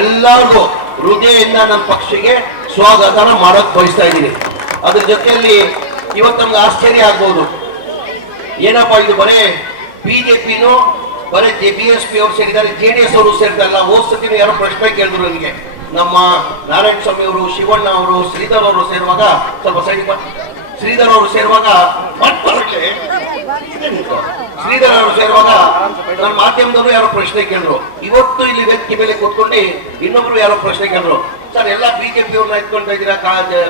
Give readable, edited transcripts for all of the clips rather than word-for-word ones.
ಎಲ್ಲರಿಗೂ ಹೃದಯದಿಂದ ನನ್ನ ಪಕ್ಷಕ್ಕೆ ಸ್ವಾಗತನ ಮಾಡೋಕ್ ಬಯಸ್ತಾ ಇದ್ದೀನಿ. ಅದ್ರ ಜೊತೆಯಲ್ಲಿ ಇವತ್ತು ನಮ್ಗೆ ಆಶ್ಚರ್ಯ ಆಗ್ಬೋದು, ಏನಪ್ಪಾ ಇದು ಬರೇ ಬಿಜೆಪಿನೂ ಬರೀ BSP ಅವರು ಸೇರಿದ್ದಾರೆ, JDS ಅವರು ಸೇರಿದಾರಲ್ಲ. ಹೋದ್ಸತಿನ ಯಾರೋ ಪ್ರಶ್ನೆ ಕೇಳಿದ್ರು ನನಗೆ, ನಮ್ಮ ನಾರಾಯಣ ಸ್ವಾಮಿ ಅವರು, ಶಿವಣ್ಣ ಅವರು, ಶ್ರೀಧರ್ ಅವರು ಸೇರುವಾಗ, ಸ್ವಲ್ಪ ಸೈನಿಕ ಶ್ರೀಧರ್ ಅವರು ಸೇರುವಾಗ ಶ್ರೀಧರ್ ಅವರು ಸೇರುವಾಗ ನನ್ನ ಮಾಧ್ಯಮದವರು ಯಾರೋ ಪ್ರಶ್ನೆ ಕೇಳಿದ್ರು. ಇವತ್ತು ಇಲ್ಲಿ ವೇದಿಕೆ ಮೇಲೆ ಕೂತ್ಕೊಂಡು ಇನ್ನೊಬ್ರು ಯಾರೋ ಪ್ರಶ್ನೆ ಕೇಳಿದ್ರು, ಸರ್ ಎಲ್ಲ BJP ಅವ್ರನ್ನ ಎತ್ಕೊಳ್ತಾ ಇದ್ದೀರಾ,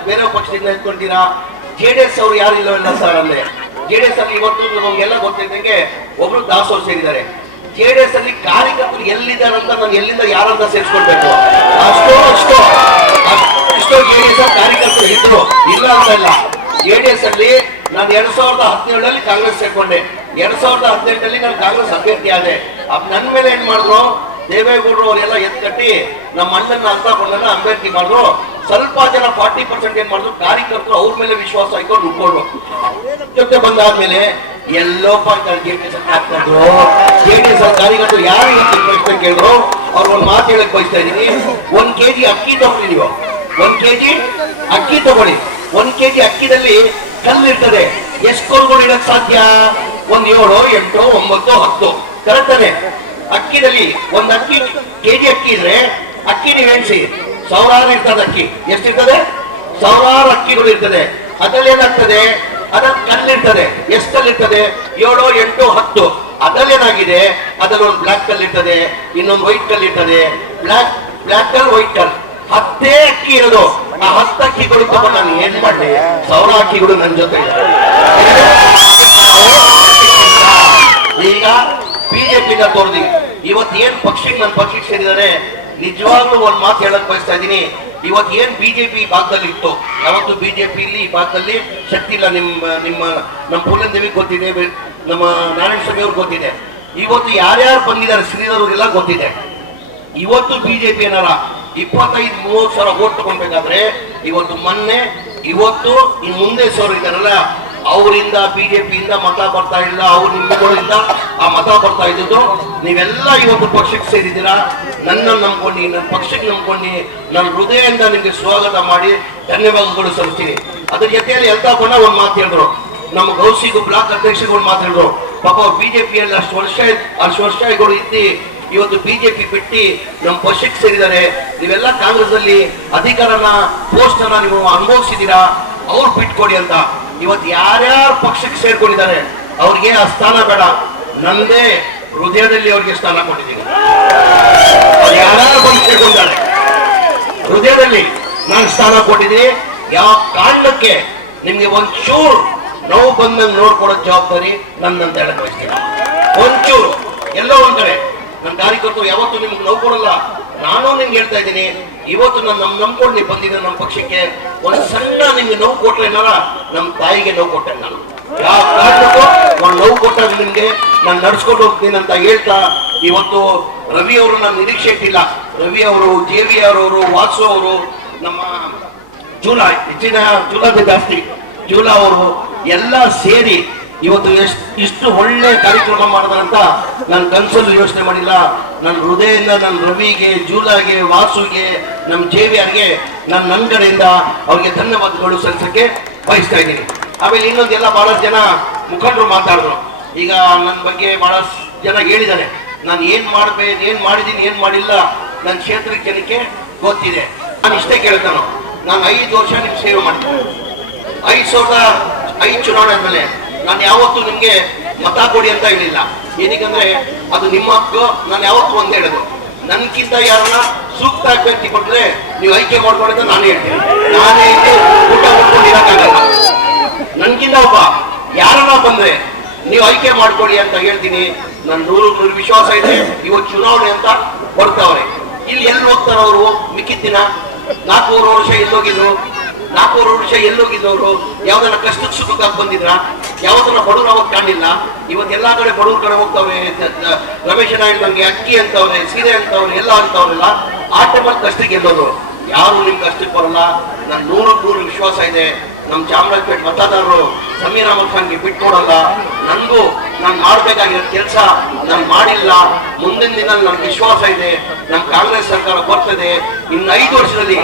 ಬೇರೆ ಪಕ್ಷದಿಂದ ಎತ್ಕೊಂತೀರಾ, JDS ಅವರು ಯಾರು ಇಲ್ಲವಲ್ಲ ಸರ್ ಅಲ್ಲೇ. JDS ಅಲ್ಲಿ ಇವತ್ತು ನಮ್ಗೆಲ್ಲ ಗೊತ್ತಿದ್ದಂಗೆ ಒಬ್ರು ದಾಸ್ ಅವರು ಸೇರಿದ್ದಾರೆ. JDS ಅಲ್ಲಿ ಕಾರ್ಯಕರ್ತರು ಎಲ್ಲಿದ್ದಾರೆ ಅಂತ ನಾನು ಎಲ್ಲಿಂದ ಯಾರಂತ ಸೇರಿಸ್ಕೊಳ್ಬೇಕು, ಅಷ್ಟೋ JDS ಕಾರ್ಯಕರ್ತರು ಇದ್ರು, ಇಲ್ಲ ಅಂತಲ್ಲ. JDS ಅಲ್ಲಿ ನಾನು 2017 ಕಾಂಗ್ರೆಸ್ ಸೇರ್ಕೊಂಡೆ, 2018 ನಾನು ಕಾಂಗ್ರೆಸ್ ಅಭ್ಯರ್ಥಿ ಆದೆ. ನನ್ನ ಮೇಲೆ ಏನ್ ಮಾಡಿದ್ರು, ದೇವೇಗೌಡರು ಅವರೆಲ್ಲ ಎತ್ಕಟ್ಟಿ ನಮ್ಮ ಅಣ್ಣನ ಅರ್ಥಕೊಂಡನ್ನ ಅಭ್ಯರ್ಥಿ ಮಾಡಿದ್ರು. ಸ್ವಲ್ಪ ಜನ 40% ಏನ್ ಮಾಡಿದ್ರು, ಕಾರ್ಯಕರ್ತರು ಅವ್ರ ಮೇಲೆ ವಿಶ್ವಾಸ ಇಟ್ಕೊಂಡು ನುಗ್ಕೊಂಡು ಜೊತೆ ಬಂದಾದ್ಮೇಲೆ ಎಲ್ಲೋಪ JDS ಹಾಕ್ತಿದ್ರು. JDS ಕಾರ್ಯಕರ್ತರು ಯಾರು ಪ್ರಶ್ನೆ ಕೇಳಿದ್ರು, ಅವ್ರು ಒಂದ್ ಮಾತು ಹೇಳಕ್ ಬಯಸ್ತಾ ಇದೀನಿ. 1 kg ಅಕ್ಕಿ ತಗೊಳ್ಳಿ, ನೀವು 1 kg ಅಕ್ಕಿ ತಗೊಳ್ಳಿ. 1 kg ಅಕ್ಕಿದಲ್ಲಿ ಕಲ್ಲಿರ್ತದೆ, ಎಷ್ಟು ಕೊಲ್ಗಳು ಇಡಕ್ ಸಾಧ್ಯ? 1 7 8 9 10 ಕರೆಕ್ಟಾನೆ. ಅಕ್ಕಿದಲ್ಲಿ ಒಂದು ಕೆಜಿ ಅಕ್ಕಿ ಇದ್ರೆ ಅಕ್ಕಿ ನೀವು ಎಣಿಸಿ, ಸಾವಿರಾರು ಇರ್ತದೆ ಅಕ್ಕಿ. ಎಷ್ಟಿರ್ತದೆ? ಸಾವಿರಾರು ಅಕ್ಕಿಗಳು ಇರ್ತದೆ. ಅದ್ರಲ್ಲಿ ಏನಾಗ್ತದೆ, ಅದ್ರಲ್ಲಿ ಕಲ್ಲಿರ್ತದೆ. ಎಷ್ಟು ಕಲ್ಲಿರ್ತದೆ? 7 8 10. ಅದ್ರಲ್ಲಿ ಏನಾಗಿದೆ, ಅದ್ರಲ್ಲಿ ಒಂದು ಬ್ಲಾಕ್ ಕಲ್ ಇರ್ತದೆ, ಇನ್ನೊಂದು ವೈಟ್ ಕಲ್ ಇರ್ತದೆ. ಬ್ಲಾಕ್ ಕಲ್, ವೈಟ್ ಕಲ್, 10 ಅಕ್ಕಿ ಇರೋದು. ಆ 10 ಅಕ್ಕಿಗಳು ತಗೊಂಡು ನಾನು ಏನ್ ಮಾಡ್ಲಿ? 1000 ಅಕ್ಕಿಗಳು ನನ್ನ ಜೊತೆ ಈಗ BJP ತೋರ್ದಿ ಇವತ್ತು ಏನ್ ಪಕ್ಷಕ್ಕೆ ನನ್ನ ಪಕ್ಷಕ್ಕೆ ಸೇರಿದ್ದಾರೆ. ನಿಜವಾಗ್ಲೂ ಒಂದ್ ಮಾತು ಹೇಳಕ್ ಬಯಸ್ತಾ ಇದ್ದೀನಿ. ಇವತ್ತು ಏನ್ BJP ಭಾಗದಲ್ಲಿ ಇತ್ತು, ಯಾವತ್ತು BJP ಇಲ್ಲಿ ಈ ಭಾಗದಲ್ಲಿ ಶಕ್ತಿ ಇಲ್ಲ. ನಮ್ಮ ಪೂಲನ್ ದೇವಿಗೆ ಗೊತ್ತಿದೆ, ನಮ್ಮ ನಾರಾಯಣ ಸ್ವಾಮಿ ಅವ್ರಿಗೆ ಗೊತ್ತಿದೆ. ಇವತ್ತು ಯಾರ್ಯಾರು ಬಂದಿದ್ದಾರೆ ಶ್ರೀಧರ್ಗೆಲ್ಲ ಗೊತ್ತಿದೆ. ಇವತ್ತು BJP ಏನಾರ 25-30 ಸಾವಿರ ವೋಟ್ ತಗೊಳ್ಬೇಕಾದ್ರೆ ಇವತ್ತು ಇವತ್ತು ಇನ್ ಮುಂದೆ ಸೋರು ಇದ್ದಾರಲ್ಲ, ಅವರಿಂದ BJP ಇಂದ ಮತ ಬರ್ತಾ ಇಲ್ಲ, ಅವ್ರು ನಿಮ್ಮಗಳಿಂದ ಆ ಮತ ಬರ್ತಾ ಇದ್ದು. ನೀವೆಲ್ಲ ಇವತ್ತು ಪಕ್ಷಕ್ಕೆ ಸೇರಿದ್ದೀರಾ. ನನ್ನ ನಂಬ್ಕೊಂಡು, ನನ್ನ ಪಕ್ಷಕ್ಕೆ ನಂಬ್ಕೊಂಡು, ನನ್ನ ಹೃದಯದಿಂದ ನಿಮ್ಗೆ ಸ್ವಾಗತ ಮಾಡಿ ಧನ್ಯವಾದಗಳು ಸಲ್ಲಿಸ್ತೀನಿ. ಅದ್ರ ಜೊತೆಯಲ್ಲಿ ಎಲ್ತಾಕೊಂಡ ಒಂದ್ ಮಾತು ಹೇಳಿದ್ರು, ನಮ್ಮ ಗೌಸಿಗೂ ಬ್ಲಾಕ್ ಅಧ್ಯಕ್ಷರು ಒಂದ್ ಮಾತು ಹೇಳಿದ್ರು. ಪಾಪ BJP ಅಷ್ಟು ವರ್ಷಗಳು ಇದ್ದು ಇವತ್ತು BJP ಬಿಟ್ಟು ನಮ್ಮ ಪಕ್ಷಕ್ಕೆ ಸೇರಿದ್ದಾರೆ. ನೀವೆಲ್ಲ ಕಾಂಗ್ರೆಸ್ ಅಲ್ಲಿ ಅಧಿಕಾರನ ಪೋಸ್ಟ್ ಅನ್ನ ನೀವು ಅನುಭವಿಸಿದೀರಾ, ಅವ್ರು ಬಿಟ್ಕೊಡಿ ಅಂತ. ಇವತ್ತು ಯಾರ್ಯಾರು ಪಕ್ಷಕ್ಕೆ ಸೇರ್ಕೊಂಡಿದ್ದಾರೆ ಅವ್ರಿಗೆ ಆ ಸ್ಥಾನ ಬೇಡ, ನಂದೇ ಹೃದಯದಲ್ಲಿ ಅವ್ರಿಗೆ ಸ್ಥಾನ ಕೊಟ್ಟಿದ್ದೀನಿ. ಯಾರ್ಯಾರು ಬಂದು ಸೇರ್ಕೊಂಡಿದ್ದಾರೆ ಹೃದಯದಲ್ಲಿ ನಾನು ಸ್ಥಾನ ಕೊಟ್ಟಿದ್ದೀನಿ. ಯಾವ ಕಾರಣಕ್ಕೆ ನಿಮ್ಗೆ ಒಂಚೂರು ನೋವು ಬಂದಂಗೆ ನೋಡ್ಕೊಡೋ ಜವಾಬ್ದಾರಿ ನನ್ನಂತ ಹೇಳಕ್ ಬಯಸ್ತೀನಿ. ಒಂಚೂರು ಎಲ್ಲೋ ಒಂದ್ ಕಡೆ ನನ್ನ ಕಾರ್ಯಕರ್ತರು ಯಾವತ್ತು ನಿಮ್ಗೆ ನೋವು ಕೊಡಲ್ಲ. ನಾನು ನಿಮ್ಗೆ ಹೇಳ್ತಾ ಇದ್ದೀನಿ, ಇವತ್ತು ನಾನು ನಂಬ್ಕೊಂಡು ನೀವು ಬಂದಿದ್ದೆ ನಮ್ಮ ಪಕ್ಷಕ್ಕೆ. ಒಂದ್ ಸಣ್ಣ ನಿಮ್ಗೆ ನೋವು ಕೊಟ್ರೆ ಏನಾರ ನಮ್ಮ ತಾಯಿಗೆ ನೋವು ಕೊಟ್ಟೆ. ನಾನು ಯಾವ ಕಾರಣಕ್ಕೂ ನಾನು ನೋವು ಕೊಟ್ಟಾಗ ನಿಮ್ಗೆ ನಾನು ನಡ್ಸ್ಕೊಂಡು ಹೋಗ್ತೀನಿ ಅಂತ ಹೇಳ್ತಾ, ಇವತ್ತು ರವಿ ಅವರು ನಾನು ನಿರೀಕ್ಷೆ ಇಟ್ಟಿಲ್ಲ. ರವಿ ಅವರು, JVR ಅವರು, ವಾಸು ಅವರು, ನಮ್ಮ ಹೆಚ್ಚಿನ ಜಾಸ್ತಿ ಜೂಲಾ ಅವರು ಎಲ್ಲ ಸೇರಿ ಇವತ್ತು ಇಷ್ಟು ಒಳ್ಳೆ ಕಾರ್ಯಕ್ರಮ ಮಾಡಿದ್ರಂತ ನಾನು ಕನ್ಸಲ್ಲೂ ಯೋಚನೆ ಮಾಡಿಲ್ಲ. ನನ್ನ ಹೃದಯದಿಂದ ನನ್ನ ರವಿಗೆ, ಜೂಲಾಗೆ, ವಾಸುಗೆ, ನಮ್ಮ JVRಗೆ ನನ್ನ ಕಡೆಯಿಂದ ಅವ್ರಿಗೆ ಧನ್ಯವಾದಗಳು ಸಲ್ಲಿಸಕ್ಕೆ ಬಯಸ್ತಾ ಇದ್ದೀನಿ. ಆಮೇಲೆ ಇನ್ನೊಂದೆಲ್ಲ ಬಹಳಷ್ಟು ಜನ ಮುಖಂಡರು ಮಾತಾಡಿದ್ರು. ಈಗ ನನ್ನ ಬಗ್ಗೆ ಬಹಳಷ್ಟು ಜನ ಹೇಳಿದ್ದಾರೆ. ನಾನು ಏನ್ ಮಾಡಿದ್ದೀನಿ, ಏನ್ ಮಾಡಿಲ್ಲ ನನ್ನ ಕ್ಷೇತ್ರಕ್ಕೆ ಜನಕ್ಕೆ ಗೊತ್ತಿದೆ. ನಾನು ಇಷ್ಟೇ ಕೇಳ್ತಾನು, ನಾನು 5 ವರ್ಷ ನಿಮ್ ಸೇವೆ ಮಾಡ್ತೀನಿ. 2005 ಚುನಾವಣೆ ಆದ್ಮೇಲೆ ನಾನು ಯಾವತ್ತೂ ನಿಮ್ಗೆ ಮತ ಕೊಡಿ ಅಂತ ಹೇಳಿಲ್ಲ. ಏನಕ್ಕಂದ್ರೆ ಅದು ನಿಮ್ಮ ಹಕ್ಕು. ನಾನು ಯಾವತ್ತೂ ಒಂದ್ ಹೇಳೋದು, ನನ್ಕಿಂತ ಯಾರನ್ನ ಸೂಕ್ತ ಅಭ್ಯರ್ಥಿ ಕೊಟ್ರೆ ನೀವು ಆಯ್ಕೆ ಮಾಡ್ಕೊಳ್ಳೋದು ನಾನು ಹೇಳ್ತೀನಿ. ನಾನೇ ಊಟ ಮಾಡ್ಕೊಂಡಿರಕ್ಕಾಗಲ್ಲ. ನನ್ಗಿಂತ ಒಬ್ಬ ಯಾರನ್ನ ಬಂದ್ರೆ ನೀವು ಆಯ್ಕೆ ಮಾಡ್ಕೊಳ್ಳಿ ಅಂತ ಹೇಳ್ತೀನಿ. ನನ್ 100% ವಿಶ್ವಾಸ ಇದೆ. ಇವತ್ತು ಚುನಾವಣೆ ಅಂತ ಬರ್ತಾವ್ರೆ, ಇಲ್ಲಿ ಎಲ್ಲಿ ಹೋಗ್ತಾರ ಅವರು? ಮಿಕ್ಕಿದ ದಿನ 4 ವರ್ಷ ಎಲ್ಲೋಗಿದ್ರು, 4 ವರ್ಷ ಎಲ್ಲೋಗಿದ್ದವರು ಯಾವ್ದನ್ನ ಕಷ್ಟಕ್ಕೆ ಸುಖಕ್ಕೆ ಬಂದಿದ್ರ? ಯಾವ್ದನ್ನ ಬಡವ್ರು ಅವಾಗ ಕಾಣಿಲ್ಲ. ಇವತ್ತು ಎಲ್ಲಾ ಕಡೆ ಬಡವ್ರ ಕಡೆ ಹೋಗ್ತಾವೆ. ರಮೇಶ್ ನಾಯ್ಡು ನಂಗೆ ಅಕ್ಕಿ ಅಂತವ್ರೆ, ಸೀರೆ ಅಂತವ್ರೆ, ಎಲ್ಲ ಅಂತವ್ರೆಲ್ಲ ಆ ಟೈಮಲ್ಲಿ ಕಷ್ಟಕ್ಕೆ ಗೆಲ್ಲೋರು. ಯಾರು ನಿಮ್ ಕಷ್ಟಕ್ಕೆ ಬರಲ್ಲ. ನಾನು 100% ವಿಶ್ವಾಸ ಇದೆ. ನಮ್ಮ ಚಾಮರಾಜಪೇಟೆ ಮತದಾರರು ಸಮೀರ್ ಅಹಮದ್ ಖಾನ್ಗೆ ಬಿಟ್ಕೊಡಲ್ಲ. ನನಗೂ ನಾನು ಮಾಡಬೇಕಾಗಿರೋ ಕೆಲಸ ನಾನು ಮಾಡಿಲ್ಲ. ಮುಂದಿನ ದಿನ ನನಗೆ ವಿಶ್ವಾಸ ಇದೆ, ನಮ್ಮ ಕಾಂಗ್ರೆಸ್ ಸರ್ಕಾರ ಬರ್ತದೆ. ಇನ್ನು 5 ವರ್ಷದಲ್ಲಿ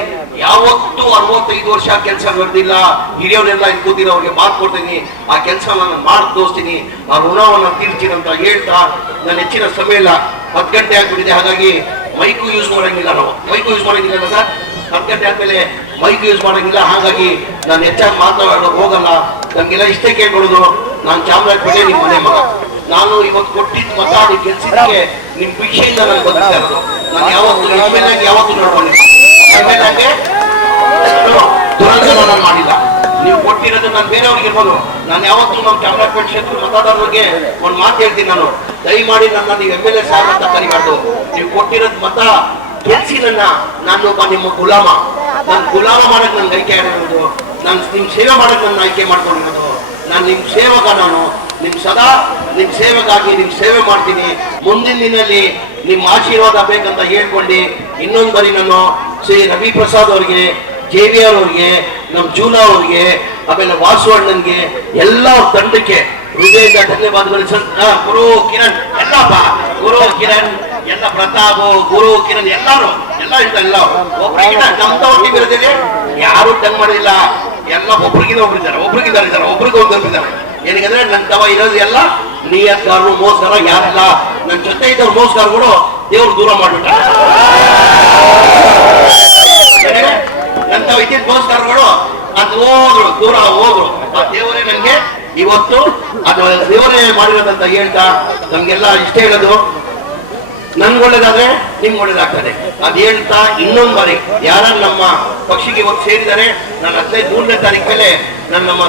ಯಾವತ್ತೂ 65 ವರ್ಷ ಕೆಲಸ ಬರ್ದಿಲ್ಲ. ಹಿರಿಯವರೆಲ್ಲ ಇಲ್ಲಿ ಕೂತಿರೋ ಅವ್ರಿಗೆ ಮಾತು ಕೊಡ್ತೀನಿ, ಆ ಕೆಲಸ ನಾನು ಮಾಡಿ ತೋರಿಸ್ತೀನಿ, ಆ ಋಣವನ್ನು ತೀರ್ತೀನಿ ಅಂತ ಹೇಳ್ತಾ ನನ್ನ ಹೆಚ್ಚಿನ ಸಮಯ ಇಲ್ಲ, 10 ಗಂಟೆ ಆಗ್ಬಿಟ್ಟಿದೆ. ಹಾಗಾಗಿ ಮೈಕು ಯೂಸ್ ಮಾಡಂಗಿಲ್ಲ, ನಾವು ಮೈಕು ಯೂಸ್ ಮಾಡಂಗಿಲ್ಲ ಸರ್. 10 ಗಂಟೆ ಆದ್ಮೇಲೆ ಮೈಕ್ ಯೂಸ್ ಮಾಡಂಗಿಲ್ಲ. ಹಾಗಾಗಿ ನಾನು ಹೆಚ್ಚಾಗಿ ಮಾತಾಡೋಕೆ ಹೋಗಲ್ಲ. ನಮ್ಗೆಲ್ಲ ಇಷ್ಟೇ ಕೇಳ್ಕೊಳ್ಳೋದು, ನಾನು ಚಾಮರಾಜಪೇಟೆ ನಿಮ್ಮ ಮನೆ ಮಗ. ನಾನು ಇವತ್ತು ಕೊಟ್ಟಿದ್ದ ಮತ ನೀವು ಗೆಲ್ಸಿದ್ದಕ್ಕೆ ನಿಮ್ ಭಿಕ್ಷೆಯಿಂದ ನಾನು ಬದುಕ್ತಾ ಇರೋದು. ನಾನು ಯಾವತ್ತು ಎಮ್ಮೆಲ್ಲೆ ಯಾವತ್ತು ನೋಡ್ಕೊಂಡಿಲ್ಲ, ಎಮ್ಮೆಲ್ಲೆ ದುರಂತ ನಾನು ಮಾಡಿಲ್ಲ. ನೀವು ಕೊಟ್ಟಿರೋದು ನಾನು ಬೇರೆಯವ್ರಿಗೆ ಇರ್ಬೋದು. ನಾನು ಯಾವತ್ತೂ ನಮ್ಮ ಚಾಮರಾಜಪೇಟೆ ಕ್ಷೇತ್ರ ಮತದಾರರಿಗೆ ಒಂದು ಮಾತು ಹೇಳ್ತೀನಿ, ನಾನು ದಯಮಾಡಿ ನನ್ನ ನೀವು ಎಮ್ಮೆಲ್ಲೆ ಸಾರ್ ಅಂತ ಕರಿಬಾರ್ದು. ನೀವು ಕೊಟ್ಟಿರೋದು ಮತ ಗೆಲ್ಸಿ ನಾನು ಒಬ್ಬ ನಿಮ್ಮ ಗುಲಾಮ. ನಾನು ಗುಲಾಮ ಮಾಡಕ್ ನನ್ಗೆ ಆಯ್ಕೆ ಆಗಿರೋದು, ನಾನು ನಿಮ್ ಸೇವೆ ಮಾಡಕ್ ನನ್ನ ಆಯ್ಕೆ ಮಾಡ್ಕೊಂಡಿರೋದು. ನಾನು ನಿಮ್ ಸೇವಕ, ನಾನು ನಿಮ್ ಸದಾ ನಿಮ್ ಸೇವೆಗಾಗಿ ನಿಮ್ ಸೇವೆ ಮಾಡ್ತೀನಿ. ಮುಂದಿನ ದಿನದಲ್ಲಿ ನಿಮ್ಮ ಆಶೀರ್ವಾದ ಬೇಕಂತ ಹೇಳ್ಕೊಂಡು ಇನ್ನೊಂದು ಬರಿ ನಾನು ಶ್ರೀ ರವಿ ಪ್ರಸಾದ್ ಅವ್ರಿಗೆ, JVR ಅವ್ರಿಗೆ, ನಮ್ಮ ಜೂಲಾ ಅವ್ರಿಗೆ, ಆಮೇಲೆ ವಾಸು ಅಣ್ಣನ್ಗೆ, ಎಲ್ಲ ತಂಡಕ್ಕೆ ಹೃದಯದ ಧನ್ಯವಾದಗಳು. ಗುರು ಕಿರಣ್ ಎಲ್ಲಪ್ಪ, ಗುರು ಕಿರಣ್ ಎಲ್ಲ, ಪ್ರತಾಪ್, ಗುರು ಕಿರಣ್ ಎಲ್ಲರೂ ಎಲ್ಲ ಇಲ್ಲ. ಒಬ್ಬರಿಗೆ ನಮ್ದವ್ರಿಗೆ ಬಿರೋದಿಲ್ಲ, ಯಾರು ತಂಗ್ ಮಾಡಿಲ್ಲ. ಎಲ್ಲ ಒಬ್ರಿಗಿಂದ ಒಬ್ರಿದ್ದಾರೆ, ಒಬ್ರಿಗೆ ಒಂದಿದ್ದಾರೆ. ಏನಕ್ಕಂದ್ರೆ ನನ್ನ ತವ ಇರೋದು ಎಲ್ಲ ನಿಯತ್ಗಾರರು, ಮೋಸಗಾರ ಯಾರಿಲ್ಲ. ನನ್ನ ಜೊತೆ ಇದ್ದವ್ರು ಮೋಸಗಾರಗಳು ದೇವ್ರು ದೂರ ಮಾಡ್ಬಿಟ್ಟ. ನನ್ನ ತವ ಇದ್ದಿದ್ದ ಮೋಸಗಾರಗಳು ಅದು ಹೋದ್ರು, ದೂರ ಹೋದ್ರು. ಆ ದೇವರೇ ನನಗೆ ಇವತ್ತು ಅದು ದೇವರೇ ಮಾಡಿರೋದಂತ ಹೇಳ್ತಾ ನಮ್ಗೆಲ್ಲ ಇಷ್ಟ ಹೇಳೋದು, ನನ್ಗೆ ಒಳ್ಳೇದಾದ್ರೆ ನಿಮ್ಗೆ ಒಳ್ಳೇದಾಗ್ತದೆ. ಅದ್ ಹೇಳ್ತಾ ಇನ್ನೊಂದು ಬಾರಿ ಯಾರು ನಮ್ಮ ಪಕ್ಷಿಗೆ ಇವತ್ತು ಸೇರಿದ್ದಾರೆ, ನಾನು 15 ತಾರೀಕು ಮೇಲೆ ನಮ್ಮ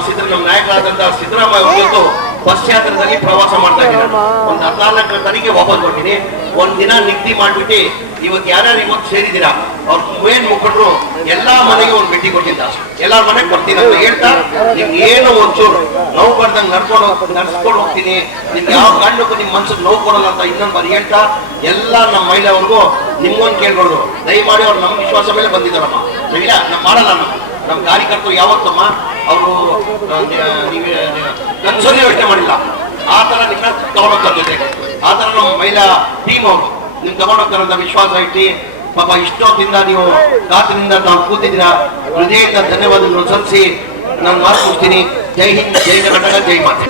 ನಾಯಕರಾದಂತಹ ಸಿದ್ದರಾಮಯ್ಯ ಅವತ್ತು ಬಸ್ ಯಾತ್ರದಲ್ಲಿ ಪ್ರವಾಸ ಮಾಡ್ತಾ ಇದ್ದೀನಿ. ಒಂದು 14ನೇ ತಾರೀಕಿಗೆ ವಾಪಸ್ ಬರ್ತೀನಿ. ಒಂದ್ ದಿನ ನಿಗದಿ ಮಾಡ್ಬಿಟ್ಟು ಇವತ್ತು ಯಾರ್ಯಾರು ಇವತ್ತು ಸೇರಿದ್ದೀರಾ ಅವ್ರ ಮೇನ್ ಮುಖಂಡರು ಎಲ್ಲಾ ಮನೆಗೆ ಒಂದು ಭೇಟಿ ಕೊಟ್ಟಿದ್ದ, ಎಲ್ಲಾರ ಮನೆಗೆ ಬರ್ತೀನಿ ಅಂತ ಹೇಳ್ತಾ ನಿಮ್ಗೆ ಏನು ಒಂಚೂರು ನೋವು ಬರ್ದಂಗೆ ನಡ್ಸ್ಕೊಂಡು ಹೋಗ್ತೀನಿ. ನಿಮ್ಗೆ ಯಾವ ಕಾರಣಕ್ಕೂ ನಿಮ್ ಮನ್ಸಿಗೆ ನೋವು ಕೊಡಲ್ಲ ಅಂತ ಇನ್ನೊಂದು ಬಾರಿ ಹೇಳ್ತಾ ಎಲ್ಲ ನಮ್ಮ ಮಹಿಳೆಯವ್ರಿಗೂ ನಿಮ್ಗೊಂದು ಕೇಳ್ಕೊಳ್ರು, ದಯಮಾಡಿ ಅವ್ರು ನಮ್ಮ ವಿಶ್ವಾಸ ಮೇಲೆ ಬಂದಿದ್ದಾರಮ್ಮ. ಇಲ್ಲ ನಾವು ಮಾಡಲ್ಲ, ನಮ್ಮ ಕಾರ್ಯಕರ್ತರು ಯಾವತ್ತಮ್ಮ ಅವರು ಕನ್ಸೋದೇ ಯೋಚನೆ ಮಾಡಿಲ್ಲ. ಆ ತರ ನಿಮ್ಮನ್ನ ತಗೊಂಡೋಗ್ತಾರೆ ಜೊತೆಗೆ, ಆ ತರ ನಮ್ಮ ಮಹಿಳಾ ಟೀಮ್ ಅವರು ನಿಮ್ ತಗೊಂಡೋಗ್ತಾರಂತ ವಿಶ್ವಾಸ ಇಟ್ಟು ಪಾಪ ಇಷ್ಟೊತ್ತಿಂದ ನೀವು ಕಾತಿನಿಂದ ತಾವು ಕೂತಿದ್ದೀರಾ. ಹೃದಯದ ಧನ್ಯವಾದಗಳು ಸಲ್ಲಿಸಿ ನಾನು ಮಾತು ಮುಗಿಸ್ತೀನಿ. ಜೈ ಹಿಂದ್, ಜೈ ಕರ್ನಾಟಕ, ಜೈ ಮಾತೆ.